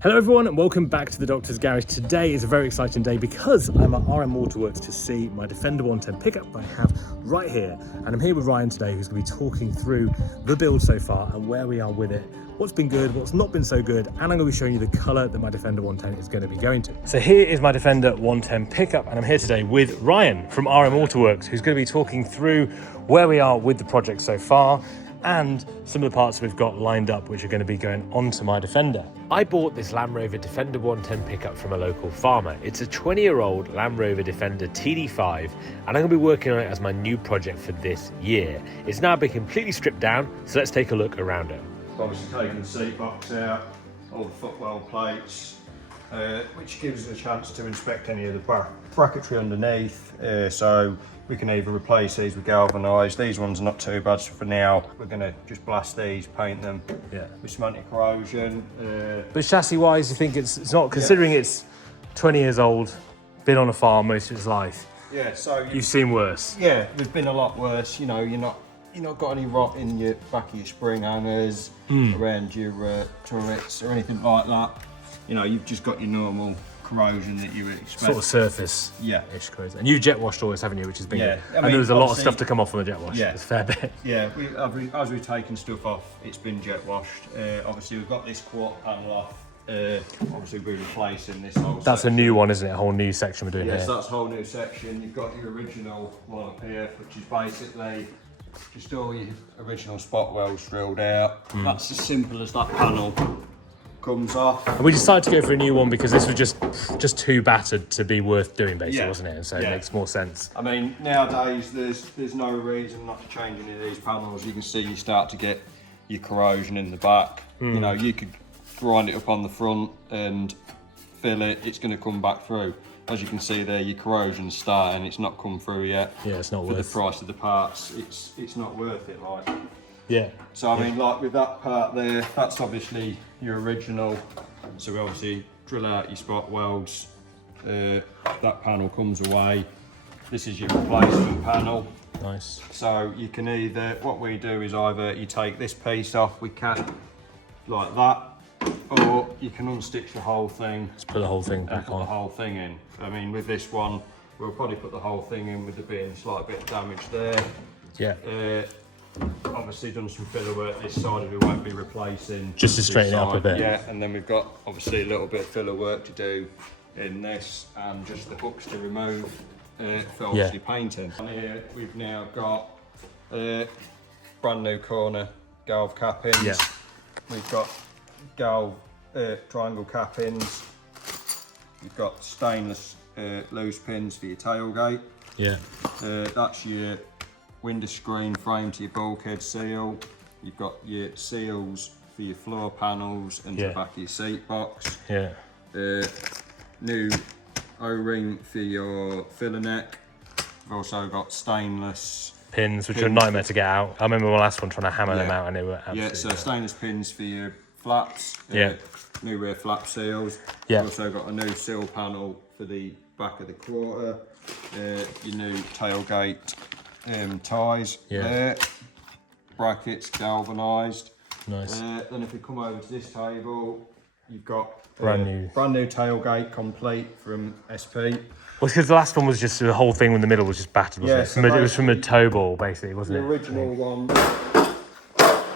Hello everyone and welcome back to the Doctor's Garage. Today is a very exciting day because I'm at RM AutoWorx to see my Defender 110 pickup that I have right here. And I'm here with Ryan today, who's going to be talking through the build so far and where we are with it, what's been good, what's not been so good, and I'm going to be showing you the colour that my Defender 110 is going to be going to. So here is my Defender 110 pickup, and I'm here today with Ryan from RM AutoWorx, who's going to be talking through where we are with the project so far and some of the parts we've got lined up which are going to be going onto my Defender. I bought this Land Rover Defender 110 pickup from a local farmer. It's a 20-year-old Land Rover Defender TD5 and I'm going to be working on it as my new project for this year. It's now been completely stripped down, so let's take a look around it. Obviously taking the seat box out, all the footwell plates, which gives us a chance to inspect any of the bracketry underneath, so we can either replace these with galvanised. These ones are not too bad, so for now we're going to just blast these, paint them with cemented corrosion. But chassis wise, you think it's not, considering it's 20 years old, been on a farm most of its life? Yeah, so you've seen worse. Yeah, there's been a lot worse. You know, you're not got any rot in your back of your spring hangers, around your turrets or anything like that. You know, you've just got your normal corrosion that you would expect. Sort of surface. Yeah. And you've jet washed all this, haven't you? Which has been good. I mean, and there's a lot of stuff to come off on the jet wash. Yeah. It's a fair bit. Yeah, as we've taken stuff off, it's been jet washed. Obviously, we've got this quarter panel off. Obviously, we're replacing this whole That's section. a new one, isn't it? A whole new section we're doing here. Yes, that's a whole new section. You've got your original one up here, which is basically just all your original spot welds drilled out. That's as simple as that panel comes off. And we decided to go for a new one because this was just too battered to be worth doing, basically, wasn't it? And so it makes more sense. I mean, nowadays there's no reason not to change any of these panels. You can see you start to get your corrosion in the back. You know, you could grind it up on the front and fill it. It's going to come back through. As you can see there, your corrosion's starting. It's not come through yet. Yeah, it's not for worth the price of the parts. It's not worth it, like. Yeah. So I mean, like with that part there, that's obviously your original. So we obviously drill out your spot welds. That panel comes away. This is your replacement panel. Nice. So you can either, what we do is either you take this piece off with cap like that, or you can unstitch the whole thing. Let's put the whole thing back on. Put the whole thing in. I mean, with this one, we'll probably put the whole thing in with there being a slight bit of damage there. Yeah. Obviously done some filler work this side of it, won't be replacing. Just to straighten it up a bit. Yeah, and then we've got obviously a little bit of filler work to do in this and just the hooks to remove for obviously painting. On here we've now got brand new corner galv cappings. Yeah. We've got galv triangle cappings. You've got stainless loose pins for your tailgate. Yeah. That's your window screen frame to your bulkhead seal. You've got your seals for your floor panels and the back of your seat box. Yeah. New O-ring for your filler neck. We've also got stainless Pins, which are a nightmare to get out. I remember my last one trying to hammer them out and they were absolutely so stainless pins for your flaps. New rear flap seals. Yeah. We've also got a new seal panel for the back of the quarter. Your new tailgate ties there. Brackets galvanised. Nice. Then if we come over to this table, you've got brand new tailgate complete from SP. Well, because the last one was just the whole thing in the middle was just battered, wasn't it? So it was from a toe ball, basically, wasn't it? The original one,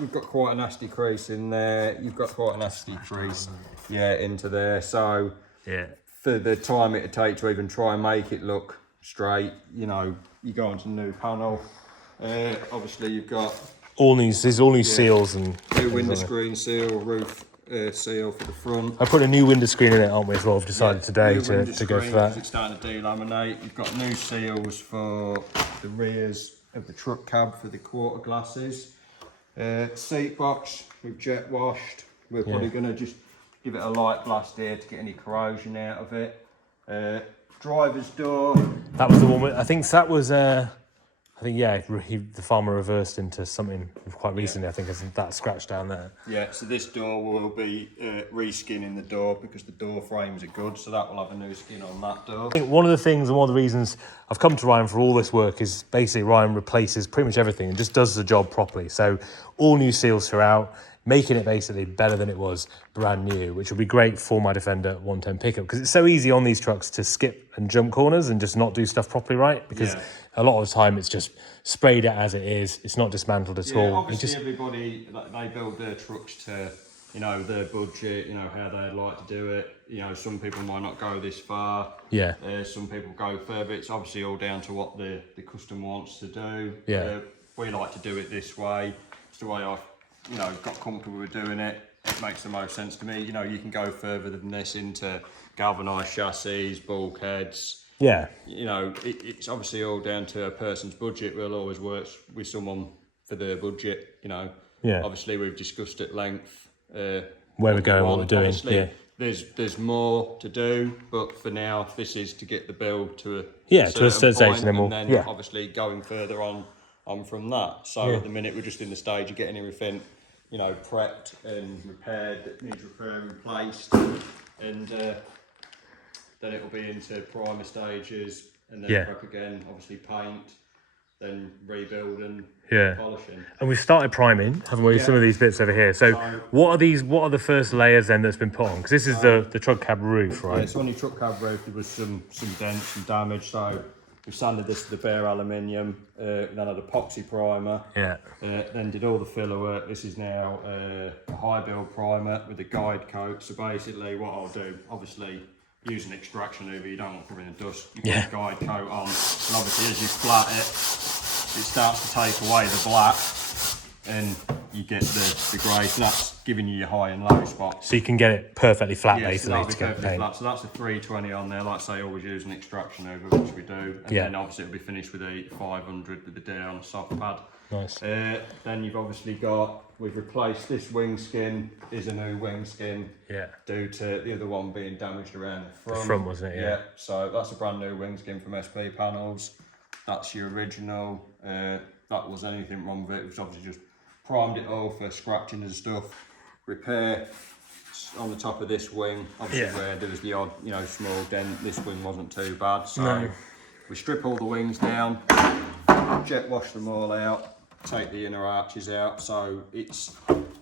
you've got quite a nasty crease in there. You've got quite a nasty crease, into there. So for the time it'd take to even try and make it look straight, you know, you go onto the new panel. Obviously, you've got all new seals and new window screen seal, roof seal for the front. I put a new window screen in it, aren't we? As well, I've decided today to go for that. It's starting to delaminate. You've got new seals for the rears of the truck cab for the quarter glasses. Seat box we've jet washed. We're probably going to just give it a light blast here to get any corrosion out of it. Driver's door. That was the one. I think that was. The farmer reversed into something quite recently. I think it's that scratch down there. Yeah, so this door will be reskinning the door because the door frames are good, so that will have a new skin on that door. I think one of the things and one of the reasons I've come to Ryan for all this work is basically Ryan replaces pretty much everything and just does the job properly. So all new seals throughout. making it basically better than it was brand new, which will be great for my Defender 110 pickup, because it's so easy on these trucks to skip and jump corners and just not do stuff properly right, because a lot of the time it's just sprayed it as it is, it's not dismantled at all. Obviously everybody, they build their trucks to, you know, their budget, you know, how they'd like to do it. You know, some people might not go this far. Some people go further. It's obviously all down to what the customer wants to do. We like to do it this way. It's the way I've, you know, got comfortable with doing it. It makes the most sense to me. You know, you can go further than this into galvanised chassis, bulkheads. You know, it's obviously all down to a person's budget. We'll always work with someone for their budget, you know. Obviously, we've discussed at length where we're going, what we're doing. Obviously, there's more to do, but for now, this is to get the build to a to a certain stage, and then obviously going further on from that. So at the minute, we're just in the stage of getting everything, you know, prepped and repaired that needs repair and replaced, and then it'll be into primer stages, and then prep again, obviously paint, then rebuild and polishing. And we've started priming, haven't we? Some of these bits over here. So what are these? What are the first layers then that's been put on? Because this is the truck cab roof, right? Yeah, it's on your truck cab roof. There was some dents and damage, so we sanded this to the bare aluminium. Then had epoxy primer. Then did all the filler work. This is now a high build primer with a guide coat. So basically, what I'll do, obviously, use an extraction hoover. You don't want to put in the dust. You put a guide coat on, and obviously, as you flat it, it starts to take away the black, and you get the grey. So that's giving you your high and low spots. So you can get it perfectly flat, basically, so to get paint. flat. So that's a 320 on there. Like I say, always use an extraction hoover, which we do. And then obviously it'll be finished with a 500 with the D on a soft pad. Nice. Then you've obviously we've replaced this wing skin, is a new wing skin. Due to the other one being damaged around the front. The front, wasn't it? So that's a brand new wing skin from SP Panels. That's your original. That was anything wrong with it. It was obviously just primed it all for scratching and stuff. Repair on the top of this wing. Obviously where there was the odd, you know, small dent, this wing wasn't too bad. So we strip all the wings down, jet wash them all out, take the inner arches out. So it's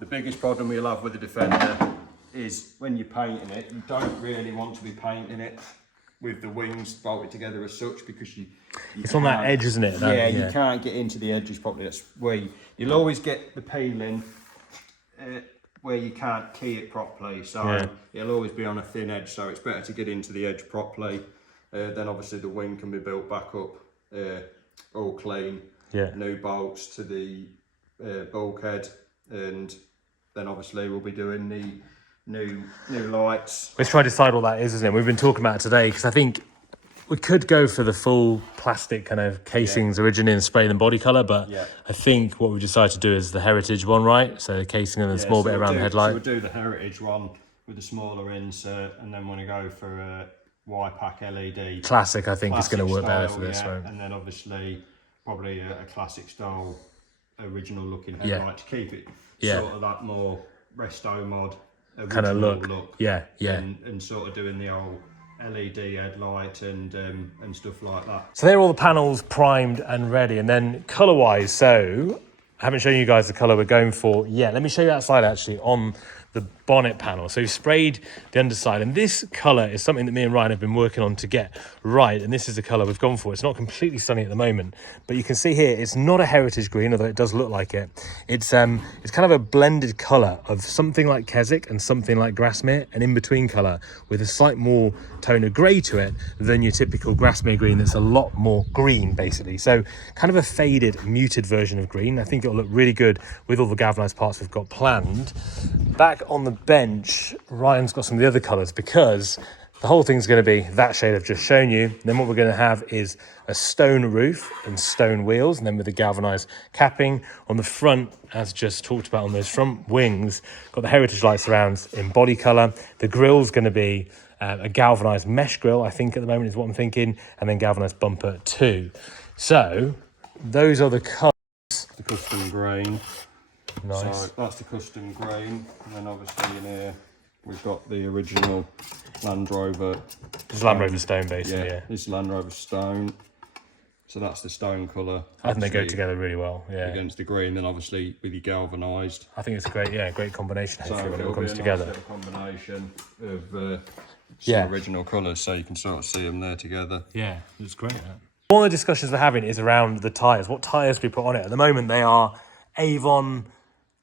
the biggest problem we'll have with the Defender is when you're painting it, you don't really want to be painting it with the wings bolted together as such, because it's on that edge, isn't it? You can't get into the edges properly. That's where you'll always get the peeling where you can't key it properly. So it'll always be on a thin edge. So it's better to get into the edge properly. Then obviously the wing can be built back up all clean. New bolts to the bulkhead, and then obviously we'll be doing the new lights. Let's try to decide what that is, isn't it? We've been talking about it today, because I think we could go for the full plastic kind of casings originally and spray them body colour, but I think what we decided to do is the heritage one, right? So the casing and the small bit around the headlight. So we'll do the heritage one with the smaller insert, and then when we go for a Y-pack LED. Classic, I think, is going to work better for this, right? And then obviously probably a classic style original looking headlight to keep it sort of that more resto mod kind of look. And sort of doing the old LED headlight and stuff like that. So they're all the panels primed and ready, and then colour wise, so I haven't shown you guys the colour we're going for yet. Let me show you outside actually on the bonnet panel. So we've sprayed the underside, and this colour is something that me and Ryan have been working on to get right, and this is the colour we've gone for. It's not completely sunny at the moment, but you can see here it's not a heritage green, although it does look like it. It's kind of a blended colour of something like Keswick and something like Grasmere, an in-between colour with a slight more tone of grey to it than your typical Grasmere green that's a lot more green, basically. So kind of a faded, muted version of green. I think it'll look really good with all the galvanised parts we've got planned. Back on the bench, Ryan's got some of the other colours, because the whole thing's going to be that shade I've just shown you. Then what we're going to have is a stone roof and stone wheels, and then with the galvanised capping on the front, as just talked about on those front wings, got the heritage light surrounds in body colour. The grill's going to be a galvanised mesh grill, I think at the moment is what I'm thinking, and then galvanised bumper too. So those are the colours. The custom grain. Nice. So that's the custom grain, and then obviously in here we've got the original Land Rover. It's Land Rover stone, basically. This is Land Rover stone. So that's the stone colour. I think they go together really well. Yeah. Against the green, then obviously with your galvanised. I think it's a great combination. So When it it'll all comes be a together. nice little combination of some original colours, so you can sort of see them there together. Yeah, it's great. One of the discussions we're having is around the tyres. What tyres we put on it? At the moment, they are Avon,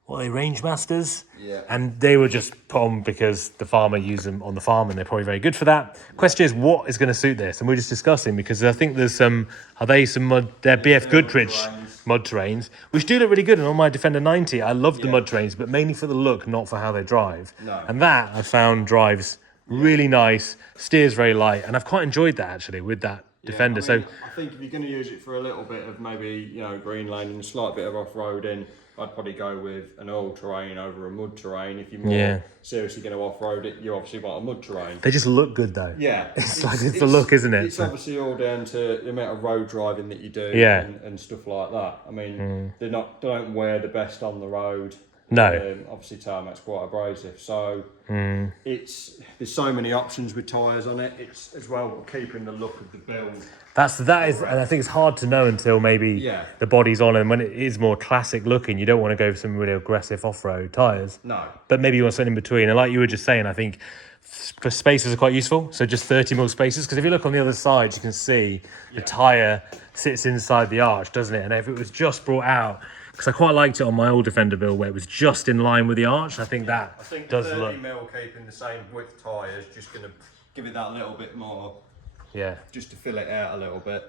what are they, Rangemasters? Yeah. And they were just put on because the farmer used them on the farm and they're probably very good for that. Question is, what is going to suit this? And we're just discussing because I think there's some, they're BF Goodrich mud terrains, which do look really good. And on my Defender 90, I love the mud terrains, but mainly for the look, not for how they drive. No. And that I found drives really nice, steers very light. And I've quite enjoyed that actually with that Defender. I mean, I think if you're going to use it for a little bit of maybe, you know, green lane and a slight bit of off-roading, I'd probably go with an oil terrain over a mud terrain. If you're more seriously going to off-road it, you obviously want a mud terrain. They just look good though. Yeah. It's the look, isn't it? It's obviously all down to the amount of road driving that you do and stuff like that. I mean, they don't wear the best on the road. No. Obviously tarmac's quite abrasive, so there's so many options with tyres on it. It's as well keeping the look of the build. That is, and I think it's hard to know until maybe the body's on, and when it is more classic looking, you don't want to go for some really aggressive off-road tyres. No. But maybe you want something in between. And like you were just saying, I think for spacers are quite useful. So just 30mm spacers, because if you look on the other side, you can see the tyre sits inside the arch, doesn't it? And if it was just brought out, because I quite liked it on my old Defender build where it was just in line with the arch. I think that does look. 30mm keeping the same width tyres just going to give it that little bit more. Yeah. Just to fill it out a little bit.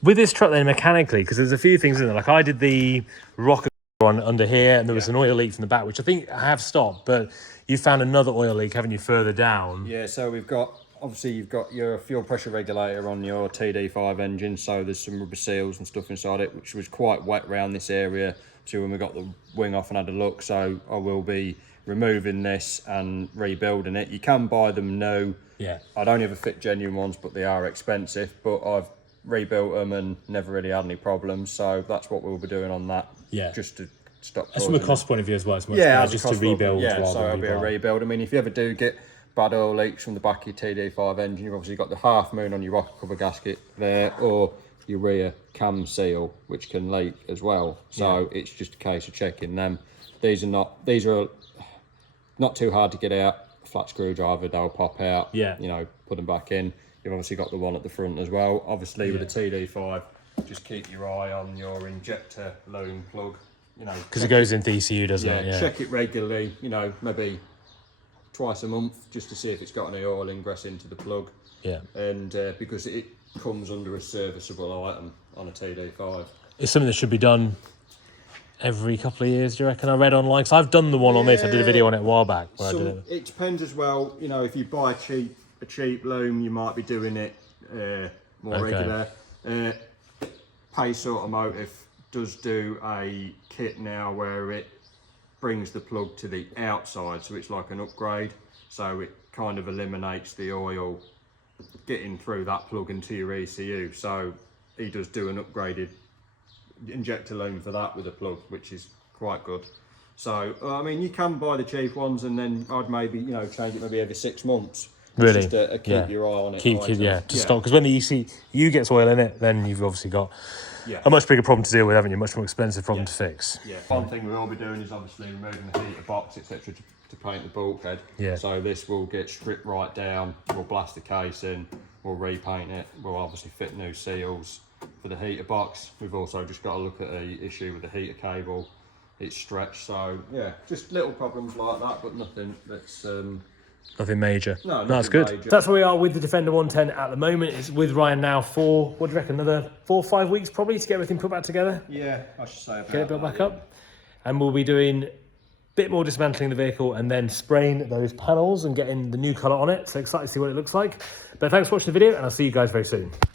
With this truck then mechanically, because there's a few things in there. Like I did the rocker on under here and there was an oil leak from the back, which I think I have stopped, but you found another oil leak, haven't you, further down? Yeah, so we've got, obviously you've got your fuel pressure regulator on your TD5 engine, so there's some rubber seals and stuff inside it, which was quite wet around this area. So when we got the wing off and had a look, so I will be removing this and rebuilding it. You can buy them new. Yeah. I'd only ever fit genuine ones, but they are expensive. But I've rebuilt them and never really had any problems. So that's what we'll be doing on that. Yeah. Just to stop. That's from a cost point of view as well. It's much better just to rebuild. Yeah. So it'll be a rebuild. I mean, if you ever do get bad oil leaks from the back of your TD5 engine, you've obviously got the half moon on your rocker cover gasket there, or your rear cam seal, which can leak as well. So it's just a case of checking them. These are not too hard to get out. Flat screwdriver, they'll pop out. Yeah. You know, put them back in. You've obviously got the one at the front as well. Obviously with the TD5, just keep your eye on your injector loom plug. You know, because it goes into ECU, doesn't it? Yeah. Check it regularly. You know, maybe twice a month, just to see if it's got any oil ingress into the plug. Yeah. And because it comes under a serviceable item on a TD5. It's something that should be done every couple of years, do you reckon? I read online, because I've done the one on this. I did a video on it a while back. It depends as well. You know, if you buy a cheap loom, you might be doing it more regular. Pace Automotive does do a kit now where it brings the plug to the outside, so it's like an upgrade. So it kind of eliminates the oil getting through that plug into your ECU. So he does do an upgraded injector loom for that with a plug, which is quite good. So I mean, you can buy the cheap ones, and then I'd maybe, you know, change it maybe every 6 months. Really? Just to keep your eye on it. To stop, because when the ECU gets oil in it, then you've obviously got a much bigger problem to deal with, haven't you? Much more expensive problem to fix. Yeah. One thing we'll be doing is obviously removing the heater box, etc., to paint the bulkhead. Yeah. So this will get stripped right down. We'll blast the case in. We'll repaint it. We'll obviously fit new seals for the heater box. We've also just got to look at the issue with the heater cable. It's stretched. So yeah, just little problems like that, but nothing that's nothing major. No, that's good. Major. That's where we are with the Defender 110 at the moment. It's with Ryan now for, what do you reckon, another 4 or 5 weeks probably to get everything put back together? Yeah, I should say about get it built back up. And we'll be doing a bit more dismantling the vehicle and then spraying those panels and getting the new colour on it. So excited to see what it looks like. But thanks for watching the video, and I'll see you guys very soon.